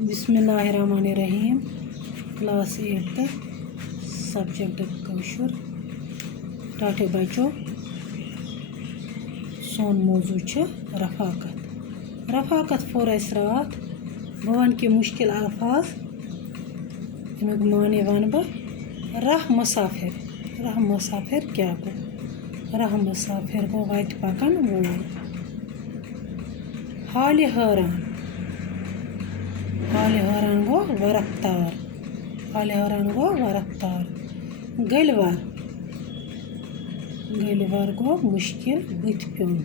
बिस्मिल्लाहिर्रहमानिर्रहीम। Class 8 subject kosher टाटे बचो सोन मौजू रफ़ाकत। रफ़ाकत फोर अस रात बह वन कि मुश्किल अल्फाज अमुक माने वन बह। राह मुसाफिर क्या गो? राह मुसाफिर गो वत पकन वोल। हाल हैरान गो वरफ्तार। गलिवार गो मुश्किल बुथ प्योन।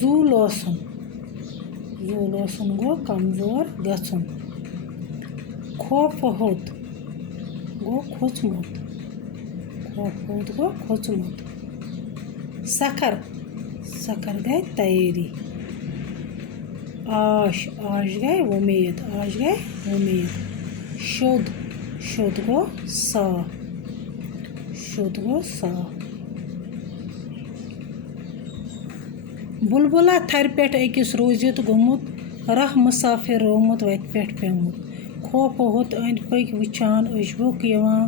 जू लोसन गो कमजोर गछुन। खौफ होत गो खोचमुत। सखर गई तैयारी। आश गई उम्मीद। शुद्ध गो साफ। बुलबुला थर पे अकिस रूजित गोमुत। राह मुसाफिर रोमुत वत पे पेमुत। खौफ होत अंद पक वुचान अशबुक यवान।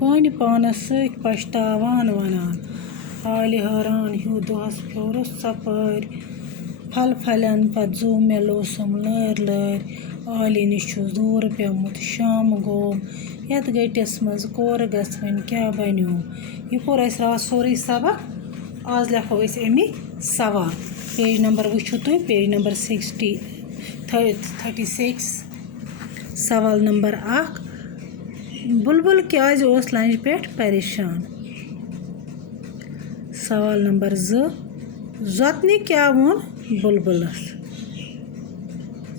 पानी पानस सत पछतावान वनान। हाल हैरान हूँ दोहस फ्योरस सपर। फलन पत जू मे लोसम लर। आली निश दूर पेमुत शाम गोम। यत गटिस मज कोर गन क्या बनो। यह पोर अस रात सोरे सबक। आज लिखो अमिक सवाल। पेज नंबर वुचु तुम पेज नंबर 36। सवाल नंबर 1 बुलबुल क्या ओस लंज पे परेशान। सवाल नंबर 2 जोतनी क्या वोन बुलबुलस।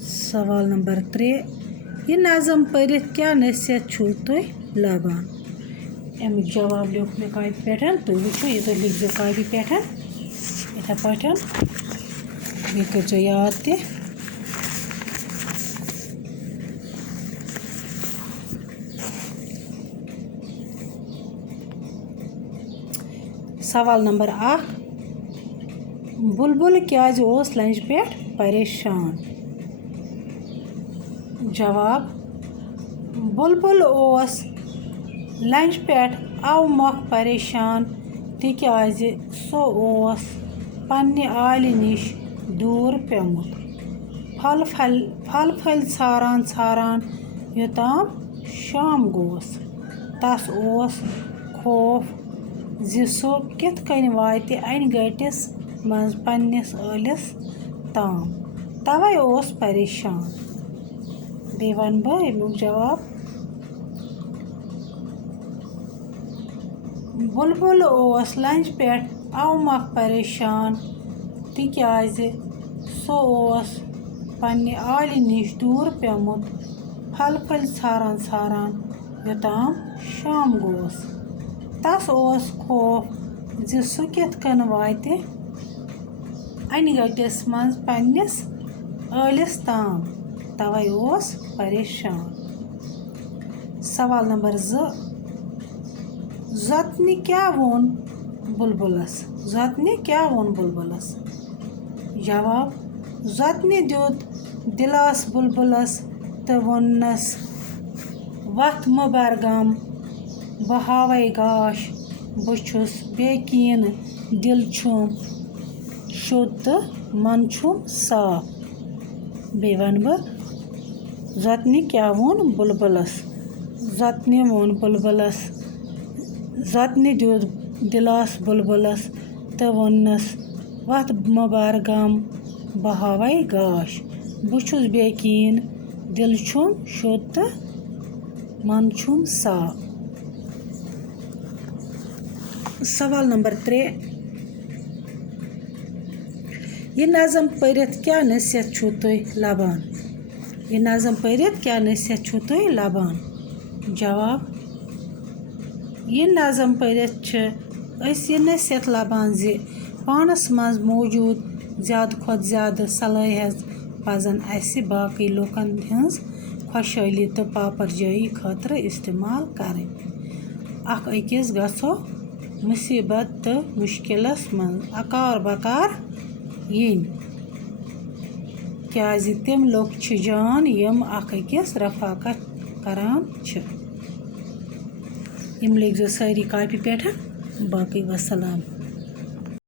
सवाल नंबर 3 यह नज़म पढ़ित क्या नसीहत छू तुम लबान। अमिक जवाब लिख मे कॉपी पे तुम वुचु यह तुम लिखो कॉपी पे इथे पठन यह कर याद ते। सवाल नंबर 1 बुलबुल क्या ओस लंज पे परेशान। जवाब बुलबुल ओस लंज पे अव मख परेशान तिकाज सो ओस पन्ने आलि निश दूर पेमुत। फल छारान योताम शाम गोस। तस ओस खौफ जि सो कित कन वाति अन गटिस मज पन्निस आलिस ताम तवै ओस परेशान। बे वन बह अमुक जवाब बुलबुल ओस लंज पे अव मख परेशान तिकाज सो ओस पन्ने आलि निश दूर पेमुत। फल छारान योताम शाम गोस। तस ओस खौफ जि सो कित कन वाति अन गटिस मज पन्निस आलिस ताम तवै ओस परेशान। सवाल नंबर 2 जोतनी क्या वोन बुलबुलस। जवाब जोतनी दुत दिलास बुलबुलस तो वोनस वथ मबर गम बह हावै गाश बुछुस बेकीन दिल छुम शुद्ध तो मन छुम साफ। बे वन बह जोतनी क्या वोन बुलबुलस। जोतनी दुत दिलास बुलबुलस तो वोनस वथ मबर गम बह हावै गाश बुछुस बेकीन दिल छुम शुद्ध तो मन छुम साफ। सवाल नंबर 3 यह नज़म पढ़ित क्या नसीहत छू तुम लबान। जवाब यह नज़म पढ़ित यह नसीहत लबान जि पानस मज मौजूद ज़्यादा खुद ज़्यादा सलाहियत पजन अस बाकी लुकन हंस खुशहाली तो पापरजाई खतर इस्तेमाल करें। अख अकिस गछो मुसीबत तो मुश्किलस मन अकार बकार यिन کیٛازِ تِم لُکھ چھِ جان یِم اکھ أکِس رفاقت کران چھِ. یِم لیکھزیو سٲری کاپی پٮ۪ٹھ. باقٕے وَسلام.